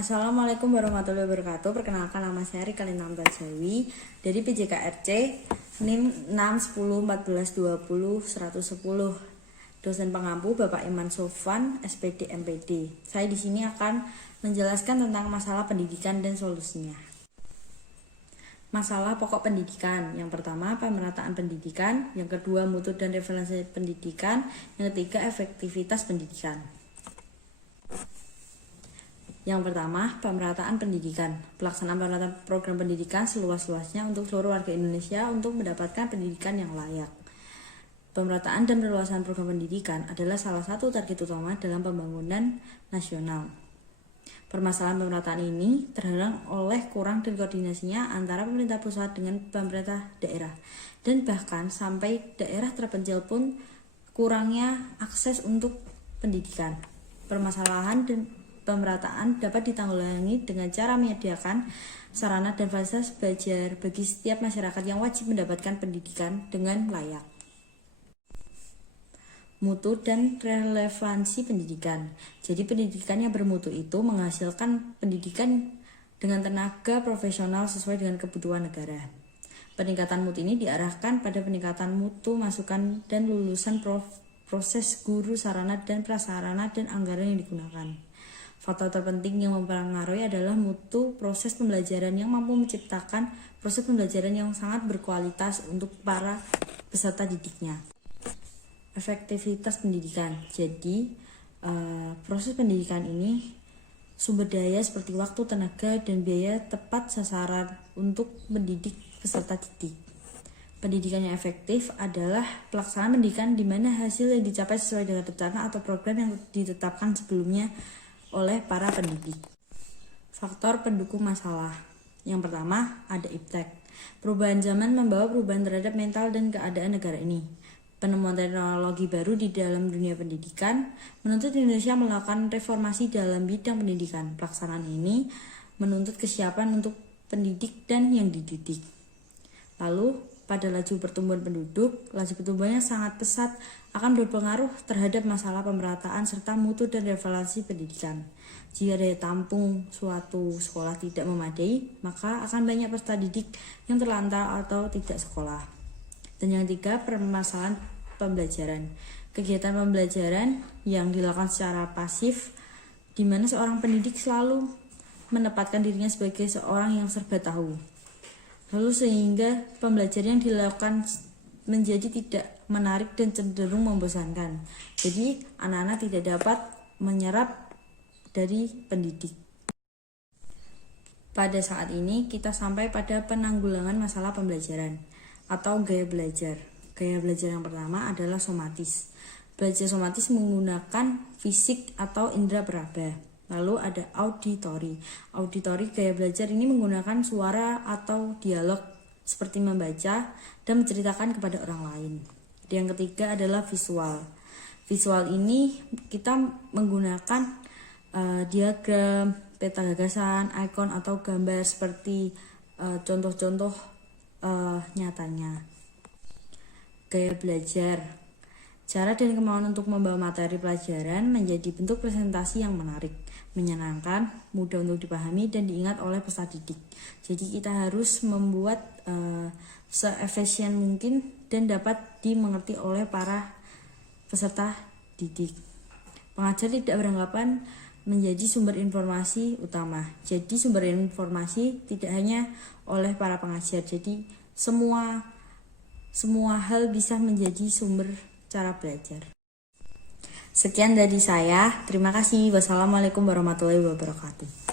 Assalamualaikum warahmatullahi wabarakatuh. Perkenalkan, nama saya Rika Lintang Bajawi dari PJKRC NIM 6101420 Dosen pengampu Bapak Iman Sofwan, SPD MPD. Saya di sini akan menjelaskan tentang masalah pendidikan dan solusinya. Masalah pokok pendidikan. Yang pertama, pemerataan pendidikan. Yang kedua, mutu dan referensi pendidikan. Yang ketiga, efektivitas pendidikan. Yang pertama, pemerataan pendidikan. Pelaksanaan pemerataan program pendidikan seluas-luasnya untuk seluruh warga Indonesia untuk mendapatkan pendidikan yang layak. Pemerataan dan perluasan program pendidikan adalah salah satu target utama dalam pembangunan nasional. Permasalahan pemerataan ini terhalang oleh kurang dan koordinasinya antara pemerintah pusat dengan pemerintah daerah, dan bahkan sampai daerah terpencil pun kurangnya akses untuk pendidikan. Permasalahan dan pemerataan dapat ditanggulangi dengan cara menyediakan sarana dan fasilitas belajar bagi setiap masyarakat yang wajib mendapatkan pendidikan dengan layak. Mutu dan relevansi pendidikan. Jadi pendidikan yang bermutu itu menghasilkan pendidikan dengan tenaga profesional sesuai dengan kebutuhan negara. Peningkatan mutu ini diarahkan pada peningkatan mutu masukan dan lulusan proses guru, sarana dan prasarana dan anggaran yang digunakan. Faktor terpenting yang mempengaruhi adalah mutu proses pembelajaran yang mampu menciptakan proses pembelajaran yang sangat berkualitas untuk para peserta didiknya. Efektivitas pendidikan. Jadi, proses pendidikan ini sumber daya seperti waktu, tenaga, dan biaya tepat sasaran untuk mendidik peserta didik. Pendidikan yang efektif adalah pelaksanaan pendidikan di mana hasil yang dicapai sesuai dengan rencana atau program yang ditetapkan sebelumnya oleh para pendidik. Faktor pendukung masalah. Yang pertama, ada iptek. Perubahan zaman membawa perubahan terhadap mental dan keadaan negara ini. Penemuan teknologi baru di dalam dunia pendidikan menuntut Indonesia melakukan reformasi dalam bidang pendidikan. Pelaksanaan ini menuntut kesiapan untuk pendidik dan yang dididik. Lalu, pada laju pertumbuhan penduduk, laju pertumbuhan yang sangat pesat akan berpengaruh terhadap masalah pemerataan serta mutu dan relevansi pendidikan. Jika daya tampung suatu sekolah tidak memadai, maka akan banyak peserta didik yang terlantar atau tidak sekolah. Dan yang ketiga, permasalahan pembelajaran. Kegiatan pembelajaran yang dilakukan secara pasif, di mana seorang pendidik selalu menempatkan dirinya sebagai seorang yang serba tahu. Lalu sehingga pembelajaran yang dilakukan menjadi tidak menarik dan cenderung membosankan. Jadi anak-anak tidak dapat menyerap dari pendidik. Pada saat ini kita sampai pada penanggulangan masalah pembelajaran atau gaya belajar. Gaya belajar yang pertama adalah somatis. Belajar somatis menggunakan fisik atau indera peraba. Lalu ada auditori. Auditori gaya belajar ini menggunakan suara atau dialog seperti membaca dan menceritakan kepada orang lain. Yang ketiga adalah visual. Visual ini kita menggunakan diagram, peta gagasan, ikon atau gambar seperti contoh-contoh nyatanya. Gaya belajar. Cara dan kemauan untuk membawa materi pelajaran menjadi bentuk presentasi yang menarik, menyenangkan, mudah untuk dipahami dan diingat oleh peserta didik. Jadi kita harus membuat se-efisien mungkin dan dapat dimengerti oleh para peserta didik. Pengajar tidak beranggapan menjadi sumber informasi utama. Jadi sumber informasi tidak hanya oleh para pengajar. Jadi semua hal bisa menjadi sumber cara belajar. Sekian dari saya. Terima kasih. Wassalamualaikum warahmatullahi wabarakatuh.